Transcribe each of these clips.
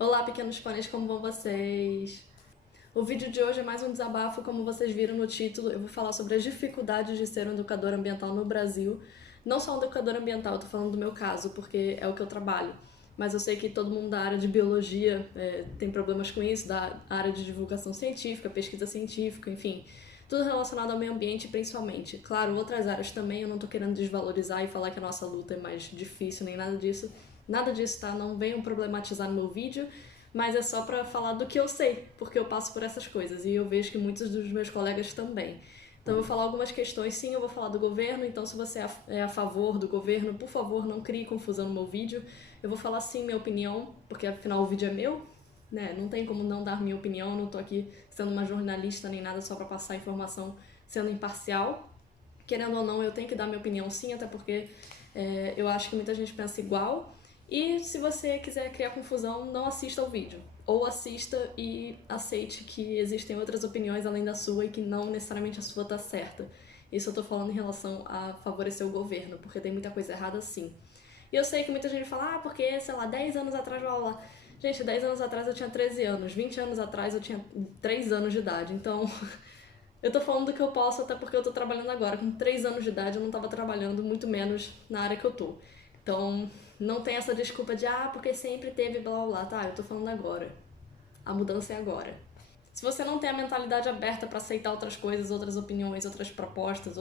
Olá, pequenos pôneis, como vão vocês? O vídeo de hoje é mais um desabafo, como vocês viram no título. Eu vou falar sobre as dificuldades de ser um educador ambiental no Brasil. Não só um educador ambiental, eu tô falando do meu caso, porque é o que eu trabalho. Mas eu sei que todo mundo da área de biologia tem problemas com isso, da área de divulgação científica, pesquisa científica, enfim. Tudo relacionado ao meio ambiente, principalmente. Claro, outras áreas também, eu não tô querendo desvalorizar e falar que a nossa luta é mais difícil, nem nada disso. Nada disso, tá? Não venham problematizar no meu vídeo, mas é só pra falar do que eu sei, porque eu passo por essas coisas e eu vejo que muitos dos meus colegas também. Então eu vou falar algumas questões, sim, eu vou falar do governo, então se você é a favor do governo, por favor, não crie confusão no meu vídeo. Eu vou falar sim minha opinião, porque afinal o vídeo é meu, né? Não tem como não dar minha opinião, eu não tô aqui sendo uma jornalista nem nada só pra passar informação sendo imparcial. Querendo ou não, eu tenho que dar minha opinião sim, até porque eu acho que muita gente pensa igual. E se você quiser criar confusão, não assista ao vídeo. Ou assista e aceite que existem outras opiniões além da sua e que não necessariamente a sua tá certa. Isso eu tô falando em relação a favorecer o governo, porque tem muita coisa errada sim. E eu sei que muita gente fala, porque, sei lá, 10 anos atrás, blá blá blá. Gente, 10 anos atrás eu tinha 13 anos, 20 anos atrás eu tinha 3 anos de idade, então eu tô falando do que eu posso, até porque eu tô trabalhando agora. Com 3 anos de idade eu não tava trabalhando, muito menos na área que eu tô. Então, não tem essa desculpa de, porque sempre teve blá blá blá. Tá, eu tô falando agora. A mudança é agora. Se você não tem a mentalidade aberta pra aceitar outras coisas, outras opiniões, outras propostas,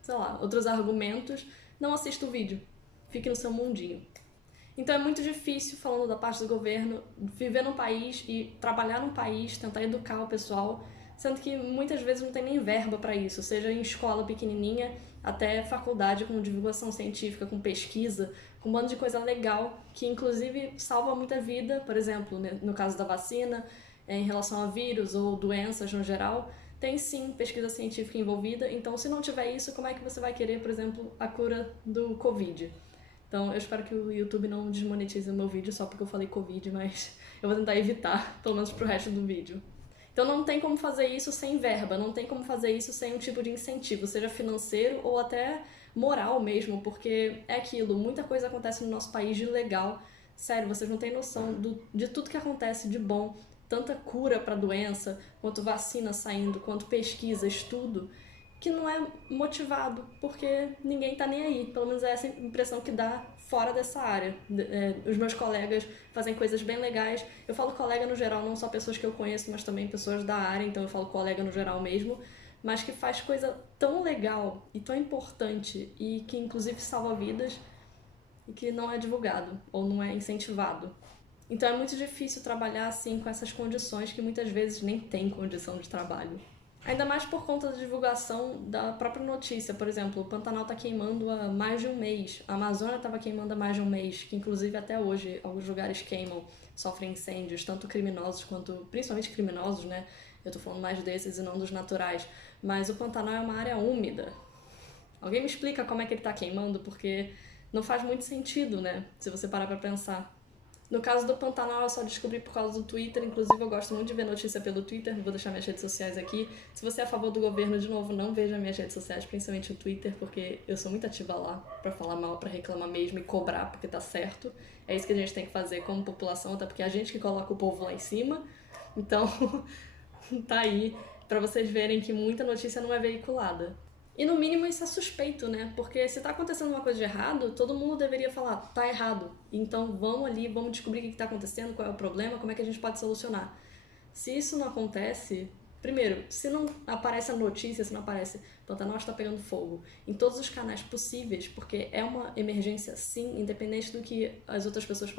sei lá, outros argumentos, não assista o vídeo. Fique no seu mundinho. Então é muito difícil, falando da parte do governo, viver num país e trabalhar num país, tentar educar o pessoal, sendo que muitas vezes não tem nem verba para isso, seja em escola pequenininha, até faculdade com divulgação científica, com pesquisa, com um bando de coisa legal, que inclusive salva muita vida, por exemplo, né, no caso da vacina, em relação a vírus ou doenças no geral, tem sim pesquisa científica envolvida, então se não tiver isso, como é que você vai querer, por exemplo, a cura do Covid? Então eu espero que o YouTube não desmonetize o meu vídeo só porque eu falei Covid, mas eu vou tentar evitar, pelo menos pro resto do vídeo. Então não tem como fazer isso sem verba, não tem como fazer isso sem um tipo de incentivo, seja financeiro ou até moral mesmo, porque é aquilo, muita coisa acontece no nosso país de legal. Sério, vocês não têm noção de tudo que acontece de bom, tanta cura para doença, quanto vacina saindo, quanto pesquisa, estudo, que não é motivado, porque ninguém tá nem aí. Pelo menos é essa impressão que dá fora dessa área. Os meus colegas fazem coisas bem legais. Eu falo colega no geral, não só pessoas que eu conheço, mas também pessoas da área, então eu falo colega no geral mesmo, mas que faz coisa tão legal e tão importante e que inclusive salva vidas e que não é divulgado ou não é incentivado. Então é muito difícil trabalhar assim com essas condições que muitas vezes nem tem condição de trabalho. Ainda mais por conta da divulgação da própria notícia. Por exemplo, o Pantanal está queimando há mais de um mês. A Amazônia estava queimando há mais de um mês, que inclusive até hoje alguns lugares queimam, sofrem incêndios, tanto criminosos quanto, principalmente criminosos, né? Eu tô falando mais desses e não dos naturais. Mas o Pantanal é uma área úmida. Alguém me explica como é que ele tá queimando? Porque não faz muito sentido, né? Se você parar pra pensar. No caso do Pantanal, eu só descobri por causa do Twitter. Inclusive, eu gosto muito de ver notícia pelo Twitter. Vou deixar minhas redes sociais aqui. Se você é a favor do governo, de novo, não veja minhas redes sociais, principalmente o Twitter, porque eu sou muito ativa lá pra falar mal, pra reclamar mesmo e cobrar porque tá certo. É isso que a gente tem que fazer como população, até porque é a gente que coloca o povo lá em cima. Então, tá aí pra vocês verem que muita notícia não é veiculada. E no mínimo isso é suspeito, né? Porque se tá acontecendo uma coisa de errado, todo mundo deveria falar, tá errado. Então vamos ali, vamos descobrir o que tá acontecendo, qual é o problema, como é que a gente pode solucionar. Se isso não acontece, primeiro, se não aparece a notícia, se não aparece Pantanal está pegando fogo em todos os canais possíveis, porque é uma emergência sim, independente do que as outras pessoas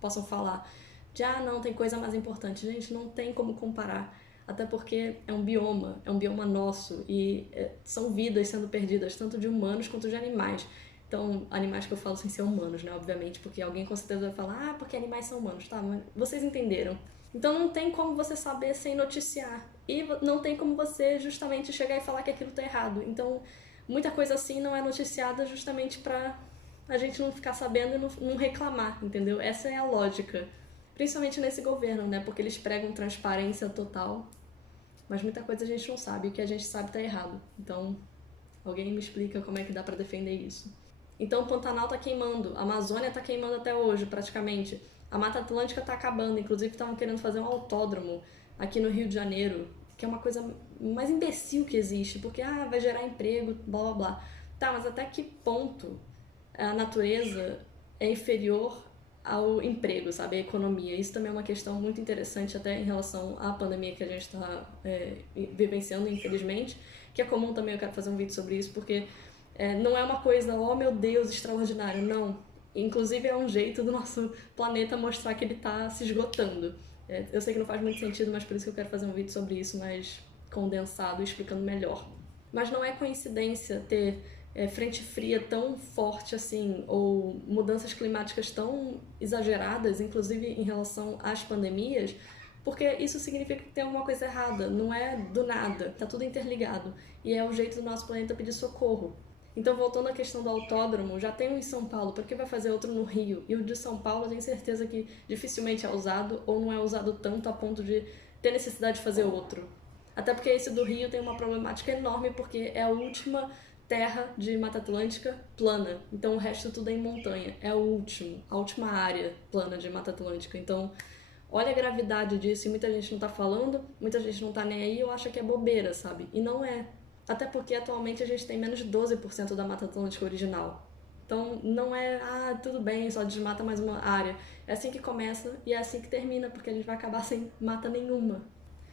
possam falar. De, não, tem coisa mais importante. Gente, não tem como comparar. Até porque é um bioma nosso e são vidas sendo perdidas, tanto de humanos quanto de animais. Então, animais que eu falo sem ser humanos, né, obviamente, porque alguém com certeza vai falar, porque animais são humanos, tá, mas vocês entenderam. Então não tem como você saber sem noticiar. E não tem como você justamente chegar e falar que aquilo tá errado. Então, muita coisa assim não é noticiada justamente pra a gente não ficar sabendo e não reclamar, entendeu? Essa é a lógica. Principalmente nesse governo, né? Porque eles pregam transparência total, mas muita coisa a gente não sabe. O que a gente sabe tá errado. Então, alguém me explica como é que dá pra defender isso. Então, o Pantanal tá queimando, a Amazônia tá queimando até hoje, praticamente. A Mata Atlântica está acabando, inclusive estavam querendo fazer um autódromo aqui no Rio de Janeiro, que é uma coisa mais imbecil que existe, porque vai gerar emprego, blá blá blá. Tá, mas até que ponto a natureza é inferior ao emprego, sabe, a economia? Isso também é uma questão muito interessante até em relação à pandemia que a gente está vivenciando, infelizmente, que é comum também, eu quero fazer um vídeo sobre isso, porque não é uma coisa, oh meu Deus, extraordinária, não. Inclusive é um jeito do nosso planeta mostrar que ele está se esgotando. Eu sei que não faz muito sentido, mas por isso que eu quero fazer um vídeo sobre isso, mais condensado e explicando melhor. Mas não é coincidência ter frente fria tão forte assim, ou mudanças climáticas tão exageradas, inclusive em relação às pandemias, porque isso significa que tem alguma coisa errada, não é do nada, tá tudo interligado, e é o jeito do nosso planeta pedir socorro. Então, voltando à questão do autódromo, já tem um em São Paulo, por que vai fazer outro no Rio? E o de São Paulo eu tenho certeza que dificilmente é usado, ou não é usado tanto a ponto de ter necessidade de fazer outro. Até porque esse do Rio tem uma problemática enorme, porque é a última terra de Mata Atlântica plana, então o resto tudo é em montanha, é a última área plana de Mata Atlântica. Então, olha a gravidade disso, e muita gente não tá falando, muita gente não tá nem aí, eu acho que é bobeira, sabe? E não é. Até porque atualmente a gente tem menos de 12% da Mata Atlântica original. Então não é, tudo bem, só desmata mais uma área. É assim que começa e é assim que termina, porque a gente vai acabar sem mata nenhuma.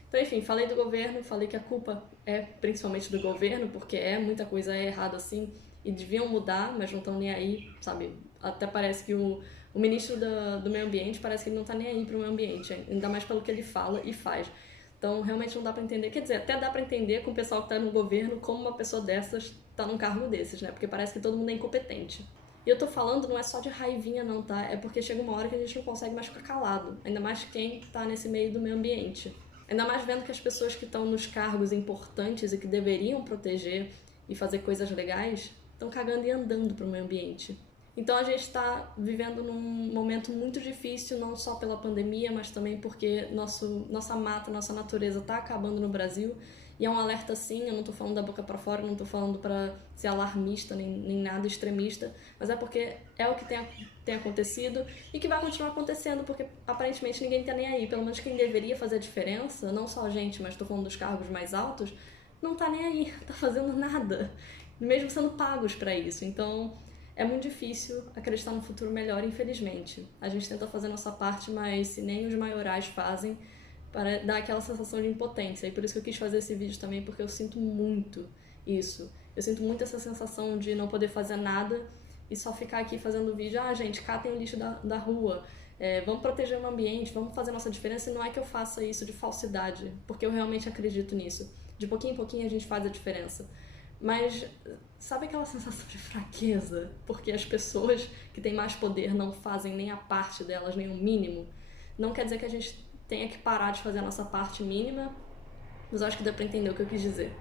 Então, enfim, falei do governo, falei que a culpa é principalmente do governo, porque muita coisa é errada assim, e deviam mudar, mas não estão nem aí, sabe? Até parece que o ministro do meio ambiente parece que ele não tá nem aí pro meio ambiente, ainda mais pelo que ele fala e faz. Então, realmente não dá pra entender. Quer dizer, até dá pra entender com o pessoal que tá no governo como uma pessoa dessas tá num cargo desses, né? Porque parece que todo mundo é incompetente. E eu tô falando não é só de raivinha não, tá? É porque chega uma hora que a gente não consegue mais ficar calado. Ainda mais quem tá nesse meio do meio ambiente. Ainda mais vendo que as pessoas que estão nos cargos importantes e que deveriam proteger e fazer coisas legais estão cagando e andando pro meio ambiente. Então a gente está vivendo num momento muito difícil, não só pela pandemia, mas também porque nossa mata, nossa natureza está acabando no Brasil. E é um alerta sim, eu não estou falando da boca para fora, não estou falando para ser alarmista nem nada extremista, mas é porque é o que tem acontecido e que vai continuar acontecendo, porque aparentemente ninguém está nem aí. Pelo menos quem deveria fazer a diferença, não só a gente, mas estou falando dos cargos mais altos, não está nem aí, está fazendo nada, mesmo sendo pagos para isso. Então é muito difícil acreditar num futuro melhor, infelizmente. A gente tenta fazer nossa parte, mas se nem os maiorais fazem, para dar aquela sensação de impotência. E por isso que eu quis fazer esse vídeo também, porque eu sinto muito isso. Eu sinto muito essa sensação de não poder fazer nada e só ficar aqui fazendo vídeo. Gente, catem o lixo da rua. Vamos proteger o ambiente, vamos fazer nossa diferença. E não é que eu faça isso de falsidade, porque eu realmente acredito nisso. De pouquinho em pouquinho a gente faz a diferença. Mas sabe aquela sensação de fraqueza? Porque as pessoas que têm mais poder não fazem nem a parte delas, nem o mínimo. Não quer dizer que a gente tenha que parar de fazer a nossa parte mínima, mas eu acho que dá pra entender o que eu quis dizer.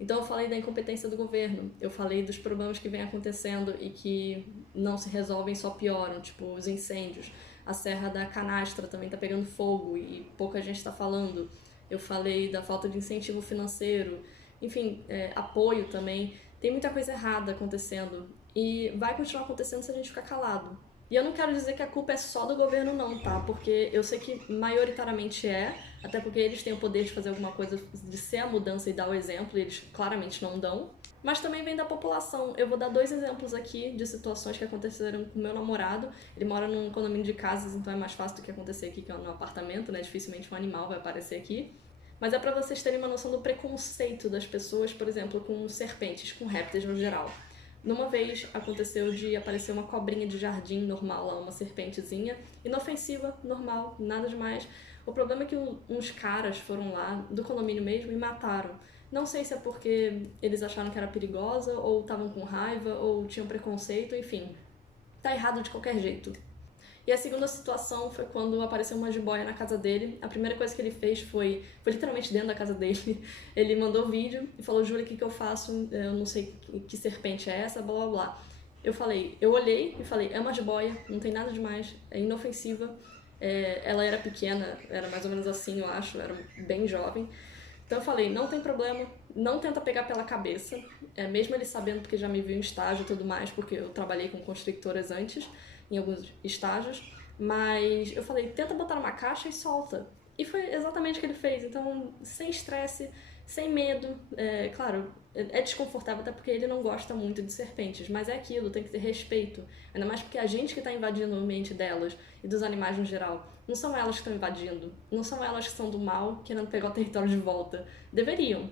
Então eu falei da incompetência do governo, eu falei dos problemas que vem acontecendo e que não se resolvem, só pioram, tipo os incêndios. A Serra da Canastra também tá pegando fogo e pouca gente tá falando. Eu falei da falta de incentivo financeiro, enfim, apoio também. Tem muita coisa errada acontecendo e vai continuar acontecendo se a gente ficar calado. E eu não quero dizer que a culpa é só do governo não, tá? Porque eu sei que maioritariamente até porque eles têm o poder de fazer alguma coisa, de ser a mudança e dar o exemplo, e eles claramente não dão. Mas também vem da população. Eu vou dar 2 exemplos aqui de situações que aconteceram com o meu namorado. Ele mora num condomínio de casas, então é mais fácil do que acontecer aqui, que é no apartamento, né? Dificilmente um animal vai aparecer aqui. Mas é pra vocês terem uma noção do preconceito das pessoas, por exemplo, com serpentes, com répteis no geral. Numa vez aconteceu de aparecer uma cobrinha de jardim normal lá, uma serpentezinha, inofensiva, normal, nada demais. O problema é que uns caras foram lá, do condomínio mesmo, e mataram. Não sei se é porque eles acharam que era perigosa, ou estavam com raiva, ou tinham preconceito, enfim. Tá errado de qualquer jeito. E a segunda situação foi quando apareceu uma jiboia na casa dele. A primeira coisa que ele fez foi literalmente dentro da casa dele. Ele mandou vídeo e falou: Júlia, o que eu faço? Eu não sei que serpente é essa, blá blá blá. Eu olhei e falei: é uma jiboia, não tem nada demais, é inofensiva. Ela era pequena, era mais ou menos assim, eu acho, era bem jovem. Então eu falei: não tem problema, não tenta pegar pela cabeça. Mesmo ele sabendo, porque já me viu em estágio e tudo mais, porque eu trabalhei com constrictoras antes, em alguns estágios. Mas eu falei, tenta botar numa caixa e solta. E foi exatamente o que ele fez. Então, sem estresse, sem medo. Claro, é desconfortável até porque ele não gosta muito de serpentes, mas é aquilo, tem que ter respeito. Ainda mais porque a gente que está invadindo o ambiente delas e dos animais no geral. Não são elas que estão invadindo, não são elas que são do mal querendo pegar o território de volta. Deveriam,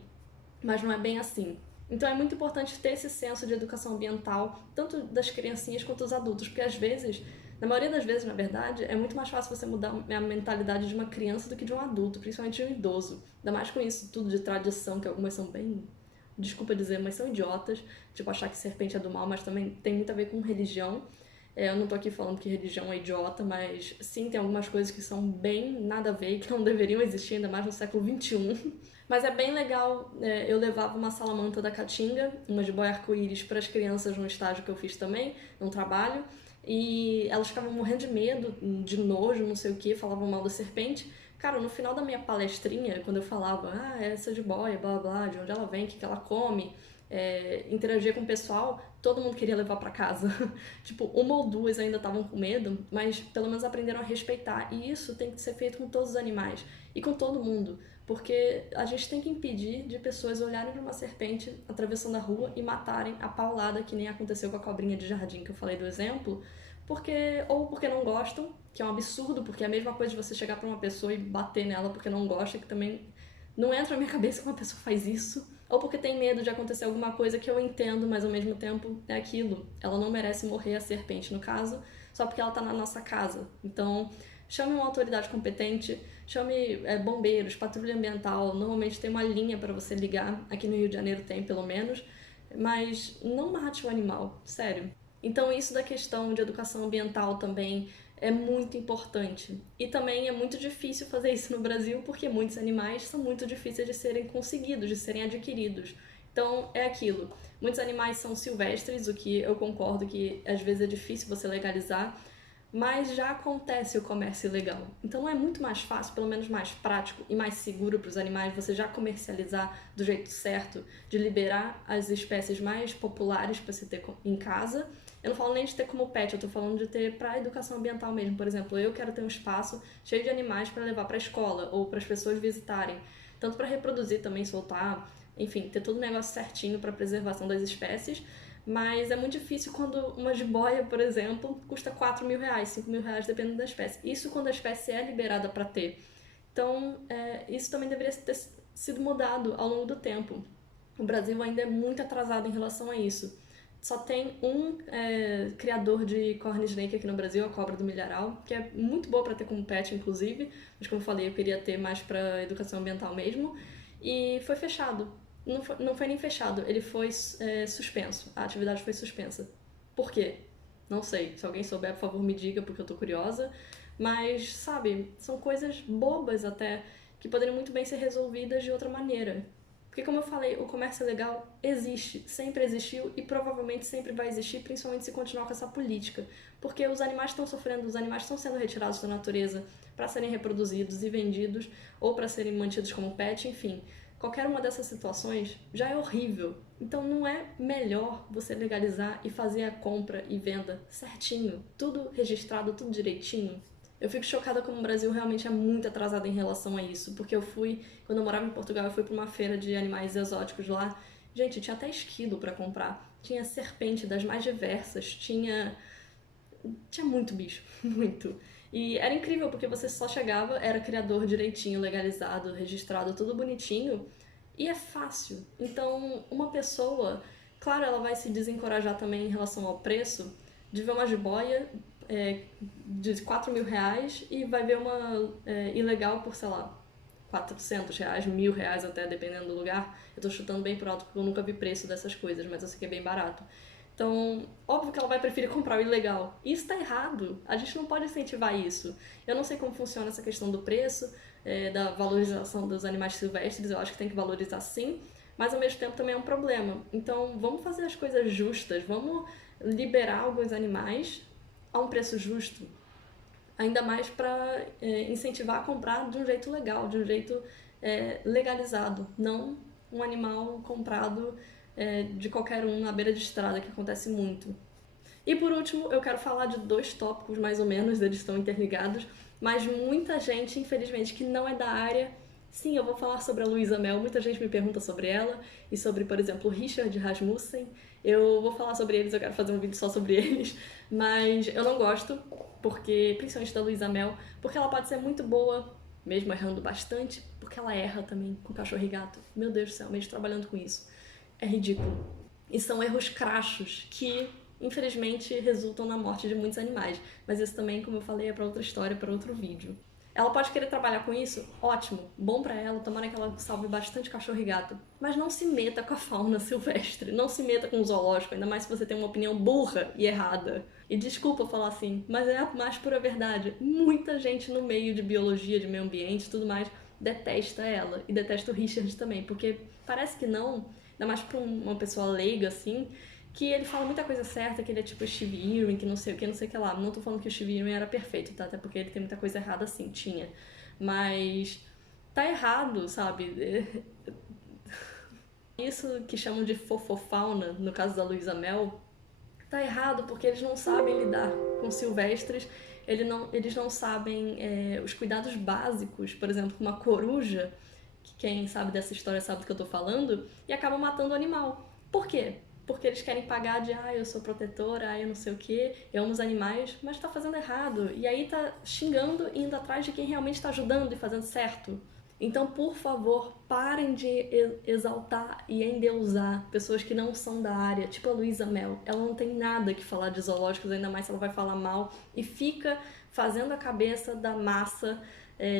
mas não é bem assim. Então é muito importante ter esse senso de educação ambiental, tanto das criancinhas quanto dos adultos, porque às vezes, na maioria das vezes, na verdade, é muito mais fácil você mudar a mentalidade de uma criança do que de um adulto, principalmente de um idoso. Ainda mais com isso tudo de tradição, que algumas são bem, desculpa dizer, mas são idiotas, tipo achar que serpente é do mal, mas também tem muito a ver com religião. Eu não tô aqui falando que religião é idiota, mas sim, tem algumas coisas que são bem nada a ver e que não deveriam existir, ainda mais no século XXI. Mas é bem legal, eu levava uma salamandra da Caatinga, uma jiboia arco-íris para as crianças num estágio que eu fiz também, num trabalho, e elas ficavam morrendo de medo, de nojo, não sei o que, falavam mal da serpente. Cara, no final da minha palestrinha, quando eu falava, essa jiboia, blá blá, de onde ela vem, o que ela come, interagia com o pessoal, todo mundo queria levar para casa. Tipo, uma ou duas ainda estavam com medo, mas pelo menos aprenderam a respeitar. E isso tem que ser feito com todos os animais e com todo mundo. Porque a gente tem que impedir de pessoas olharem para uma serpente atravessando a rua e matarem a paulada, que nem aconteceu com a cobrinha de jardim que eu falei do exemplo, ou porque não gostam, que é um absurdo, porque é a mesma coisa de você chegar para uma pessoa e bater nela porque não gosta, que também não entra na minha cabeça que uma pessoa faz isso, ou porque tem medo de acontecer alguma coisa que eu entendo, mas ao mesmo tempo é aquilo. Ela não merece morrer, a serpente, no caso, só porque ela tá na nossa casa. Então, chame uma autoridade competente, chame bombeiros, patrulha ambiental. Normalmente tem uma linha para você ligar, aqui no Rio de Janeiro tem pelo menos, mas não mate o animal, sério. Então isso da questão de educação ambiental também é muito importante. E também é muito difícil fazer isso no Brasil porque muitos animais são muito difíceis de serem conseguidos, de serem adquiridos. Então é aquilo. Muitos animais são silvestres, o que eu concordo que às vezes é difícil você legalizar, mas já acontece o comércio ilegal. Então é muito mais fácil, pelo menos mais prático e mais seguro para os animais você já comercializar do jeito certo, de liberar as espécies mais populares para se ter em casa. Eu não falo nem de ter como pet, eu tô falando de ter para educação ambiental mesmo. Por exemplo, eu quero ter um espaço cheio de animais para levar para a escola ou para as pessoas visitarem, tanto para reproduzir também, soltar, enfim, ter todo o negócio certinho para preservação das espécies. Mas é muito difícil quando uma jiboia, por exemplo, custa R$ 4.000, R$ 5.000, dependendo da espécie. Isso quando a espécie é liberada para ter. Então, isso também deveria ter sido mudado ao longo do tempo. O Brasil ainda é muito atrasado em relação a isso. Só tem um criador de corn snake aqui no Brasil, a cobra do milharal, que é muito boa para ter como pet, inclusive, mas como eu falei, eu queria ter mais para educação ambiental mesmo, e foi fechado. Não foi nem fechado, ele foi suspenso, a atividade foi suspensa. Por quê? Não sei, se alguém souber, por favor, me diga, porque eu tô curiosa, mas, sabe, são coisas bobas até, que poderiam muito bem ser resolvidas de outra maneira. Porque, como eu falei, o comércio ilegal existe, sempre existiu e provavelmente sempre vai existir, principalmente se continuar com essa política. Porque os animais estão sofrendo, os animais estão sendo retirados da natureza para serem reproduzidos e vendidos, ou para serem mantidos como pet, enfim. Qualquer uma dessas situações já é horrível. Então não é melhor você legalizar e fazer a compra e venda certinho, tudo registrado, tudo direitinho? Eu fico chocada como o Brasil realmente é muito atrasado em relação a isso, porque quando eu morava em Portugal, eu fui para uma feira de animais exóticos lá. Gente, tinha até esquilo para comprar, tinha serpente das mais diversas, tinha muito bicho, muito. E era incrível porque você só chegava, era criador direitinho, legalizado, registrado, tudo bonitinho, e é fácil. Então, uma pessoa, claro, ela vai se desencorajar também em relação ao preço, de ver uma jiboia de R$ 4.000 e vai ver uma ilegal por, sei lá, R$ 400, R$ 1.000 até, dependendo do lugar. Eu tô chutando bem por alto porque eu nunca vi preço dessas coisas, mas eu sei que é bem barato. Então, óbvio que ela vai preferir comprar o ilegal. E isso tá errado. A gente não pode incentivar isso. Eu não sei como funciona essa questão do preço, da valorização dos animais silvestres. Eu acho que tem que valorizar sim, mas ao mesmo tempo também é um problema. Então, vamos fazer as coisas justas. Vamos liberar alguns animais a um preço justo. Ainda mais para incentivar a comprar de um jeito legal, de um jeito legalizado. Não um animal comprado de qualquer um na beira de estrada, que acontece muito. E por último, eu quero falar de 2 tópicos mais ou menos, eles estão interligados, mas muita gente, infelizmente, que não é da área. Sim, eu vou falar sobre a Luísa Mel, muita gente me pergunta sobre ela e sobre, por exemplo, o Richard Rasmussen. Eu vou falar sobre eles, eu quero fazer um vídeo só sobre eles, mas eu não gosto, porque principalmente da Luísa Mel, porque ela pode ser muito boa, mesmo errando bastante, porque ela erra também com cachorro e gato. Meu Deus do céu, mesmo trabalhando com isso. É ridículo. E são erros crassos que, infelizmente, resultam na morte de muitos animais. Mas isso também, como eu falei, é para outra história, para outro vídeo. Ela pode querer trabalhar com isso? Ótimo, bom pra ela, tomara que ela salve bastante cachorro e gato. Mas não se meta com a fauna silvestre, não se meta com o zoológico, ainda mais se você tem uma opinião burra e errada. E desculpa falar assim, mas é a mais pura verdade. Muita gente no meio de biologia, de meio ambiente e tudo mais, detesta ela. E detesta o Richard também, porque parece que não, ainda mais pra uma pessoa leiga assim, que ele fala muita coisa certa, que ele é tipo Steve Irwin, que não sei o que, não sei o que lá. Não tô falando que o Steve Irwin era perfeito, tá? Até porque ele tem muita coisa errada assim, tinha. Mas tá errado, sabe? Isso que chamam de fofofauna, no caso da Luísa Mel, tá errado porque eles não sabem lidar com silvestres, eles não sabem os cuidados básicos, por exemplo, com uma coruja, que quem sabe dessa história sabe do que eu tô falando, e acabam matando o animal. Por quê? Porque eles querem pagar de, eu sou protetora, eu não sei o quê, eu amo os animais, mas tá fazendo errado. E aí tá xingando e indo atrás de quem realmente tá ajudando e fazendo certo. Então, por favor, parem de exaltar e endeusar pessoas que não são da área, tipo a Luísa Mel. Ela não tem nada que falar de zoológicos, ainda mais se ela vai falar mal, e fica fazendo a cabeça da massa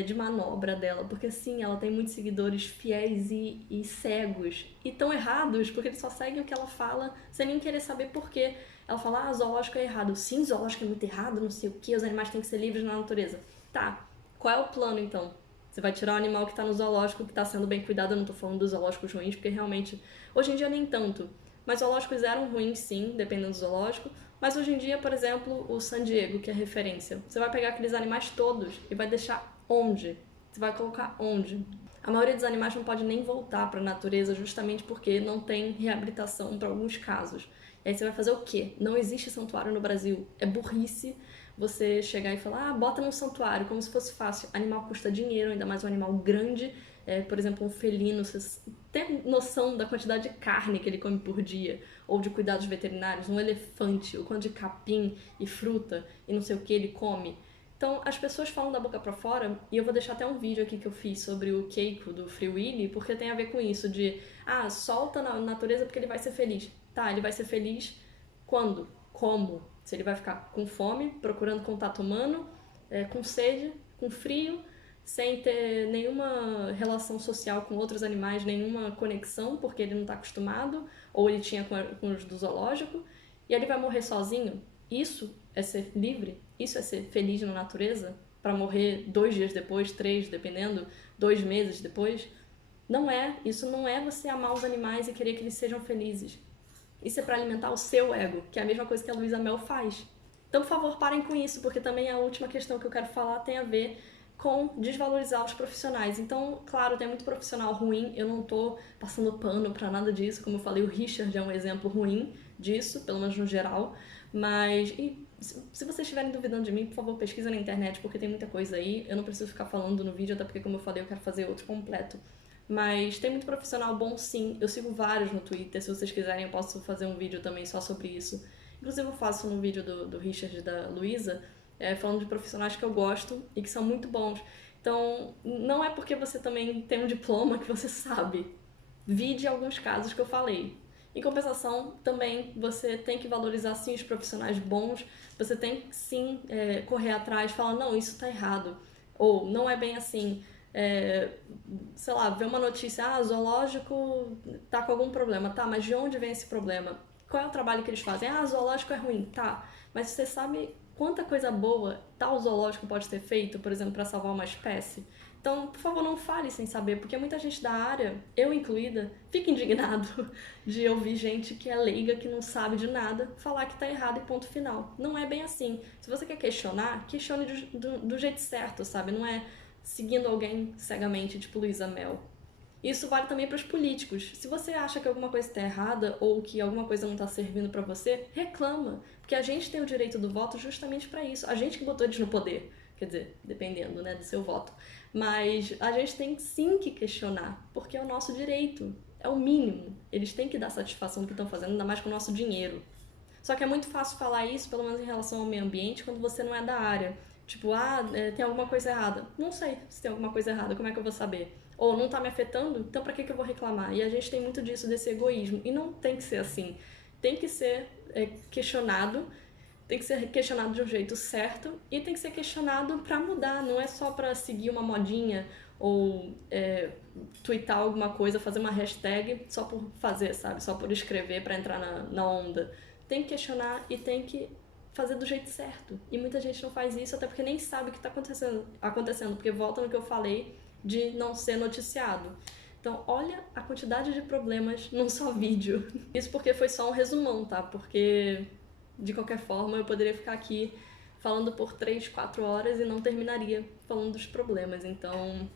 de manobra dela, porque sim, ela tem muitos seguidores fiéis e cegos, e tão errados, porque eles só seguem o que ela fala sem nem querer saber por quê. Ela fala, zoológico é errado. Sim, zoológico é muito errado, não sei o que, os animais têm que ser livres na natureza. Tá, qual é o plano então? Você vai tirar o animal que tá no zoológico, que tá sendo bem cuidado, eu não tô falando dos zoológicos ruins, porque realmente, hoje em dia nem tanto. Mas zoológicos eram ruins sim, dependendo do zoológico, mas hoje em dia, por exemplo, o San Diego, que é referência, você vai pegar aqueles animais todos e vai deixar onde? Você vai colocar onde? A maioria dos animais não pode nem voltar para a natureza justamente porque não tem reabilitação para alguns casos. E aí você vai fazer o quê? Não existe santuário no Brasil. É burrice você chegar e falar, bota num santuário, como se fosse fácil. Animal custa dinheiro, ainda mais um animal grande. Por exemplo, um felino, você tem noção da quantidade de carne que ele come por dia, ou de cuidados veterinários, um elefante, o quanto de capim e fruta e não sei o que ele come. Então, as pessoas falam da boca pra fora, e eu vou deixar até um vídeo aqui que eu fiz sobre o Keiko do Free Willy, porque tem a ver com isso, de, solta na natureza porque ele vai ser feliz. Tá, ele vai ser feliz quando? Como? Se ele vai ficar com fome, procurando contato humano, com sede, com frio, sem ter nenhuma relação social com outros animais, nenhuma conexão, porque ele não está acostumado, ou ele tinha com os do zoológico, e ele vai morrer sozinho. Isso é ser livre? Isso é ser feliz na natureza? Para morrer 2 dias depois, 3, dependendo, 2 meses depois? Não é. Isso não é você amar os animais e querer que eles sejam felizes. Isso é para alimentar o seu ego, que é a mesma coisa que a Luísa Mel faz. Então, por favor, parem com isso, porque também a última questão que eu quero falar tem a ver com desvalorizar os profissionais. Então, claro, tem muito profissional ruim, eu não tô passando pano para nada disso, como eu falei, o Richard é um exemplo ruim disso, pelo menos no geral, mas se vocês estiverem duvidando de mim, por favor, pesquisa na internet, porque tem muita coisa aí, eu não preciso ficar falando no vídeo, até porque, como eu falei, eu quero fazer outro completo. Mas tem muito profissional bom sim, eu sigo vários no Twitter, se vocês quiserem eu posso fazer um vídeo também só sobre isso. Inclusive eu faço no vídeo do Richard e da Luísa, falando de profissionais que eu gosto e que são muito bons. Então, não é porque você também tem um diploma que você sabe. Vide alguns casos que eu falei. Em compensação, também você tem que valorizar sim os profissionais bons, você tem que sim correr atrás, falar, não, isso tá errado, ou não é bem assim. Sei lá, ver uma notícia, zoológico tá com algum problema, tá, mas de onde vem esse problema? Qual é o trabalho que eles fazem? Zoológico é ruim, tá, mas você sabe quanta coisa boa tal zoológico pode ter feito, por exemplo, para salvar uma espécie? Então, por favor, não fale sem saber, porque muita gente da área, eu incluída, fica indignado de ouvir gente que é leiga, que não sabe de nada, falar que tá errado e ponto final. Não é bem assim. Se você quer questionar, questione do jeito certo, sabe? Não é seguindo alguém cegamente, tipo Luísa Mel. Isso vale também para os políticos. Se você acha que alguma coisa está errada ou que alguma coisa não está servindo para você, reclama. Porque a gente tem o direito do voto justamente para isso. A gente que botou eles no poder. Quer dizer, dependendo, né, do seu voto. Mas a gente tem sim que questionar, porque é o nosso direito. É o mínimo. Eles têm que dar satisfação do que estão fazendo, ainda mais com o nosso dinheiro. Só que é muito fácil falar isso, pelo menos em relação ao meio ambiente, quando você não é da área. Tipo, tem alguma coisa errada. Não sei se tem alguma coisa errada, como é que eu vou saber? Ou não tá me afetando, então pra que eu vou reclamar? E a gente tem muito disso, desse egoísmo. E não tem que ser assim. Tem que ser questionado, tem que ser questionado de um jeito certo e tem que ser questionado pra mudar. Não é só pra seguir uma modinha ou twittar alguma coisa, fazer uma hashtag só por fazer, sabe? Só por escrever pra entrar na onda. Tem que questionar e tem que fazer do jeito certo. E muita gente não faz isso até porque nem sabe o que está acontecendo, porque volta no que eu falei de não ser noticiado. Então, olha a quantidade de problemas num só vídeo. Isso porque foi só um resumão, tá? Porque, de qualquer forma, eu poderia ficar aqui falando por 3, 4 horas e não terminaria falando dos problemas. Então,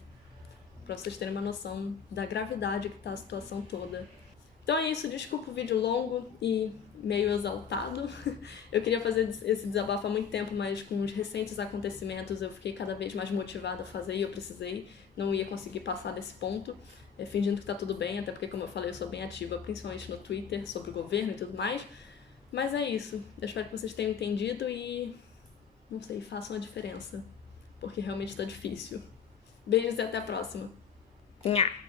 pra vocês terem uma noção da gravidade que tá a situação toda. Então é isso, desculpa o vídeo longo e meio exaltado. Eu queria fazer esse desabafo há muito tempo, mas com os recentes acontecimentos eu fiquei cada vez mais motivada a fazer e eu precisei, não ia conseguir passar desse ponto, fingindo que tá tudo bem, até porque, como eu falei, eu sou bem ativa, principalmente no Twitter, sobre o governo e tudo mais. Mas é isso, eu espero que vocês tenham entendido e, não sei, façam a diferença, porque realmente tá difícil. Beijos e até a próxima. Nha!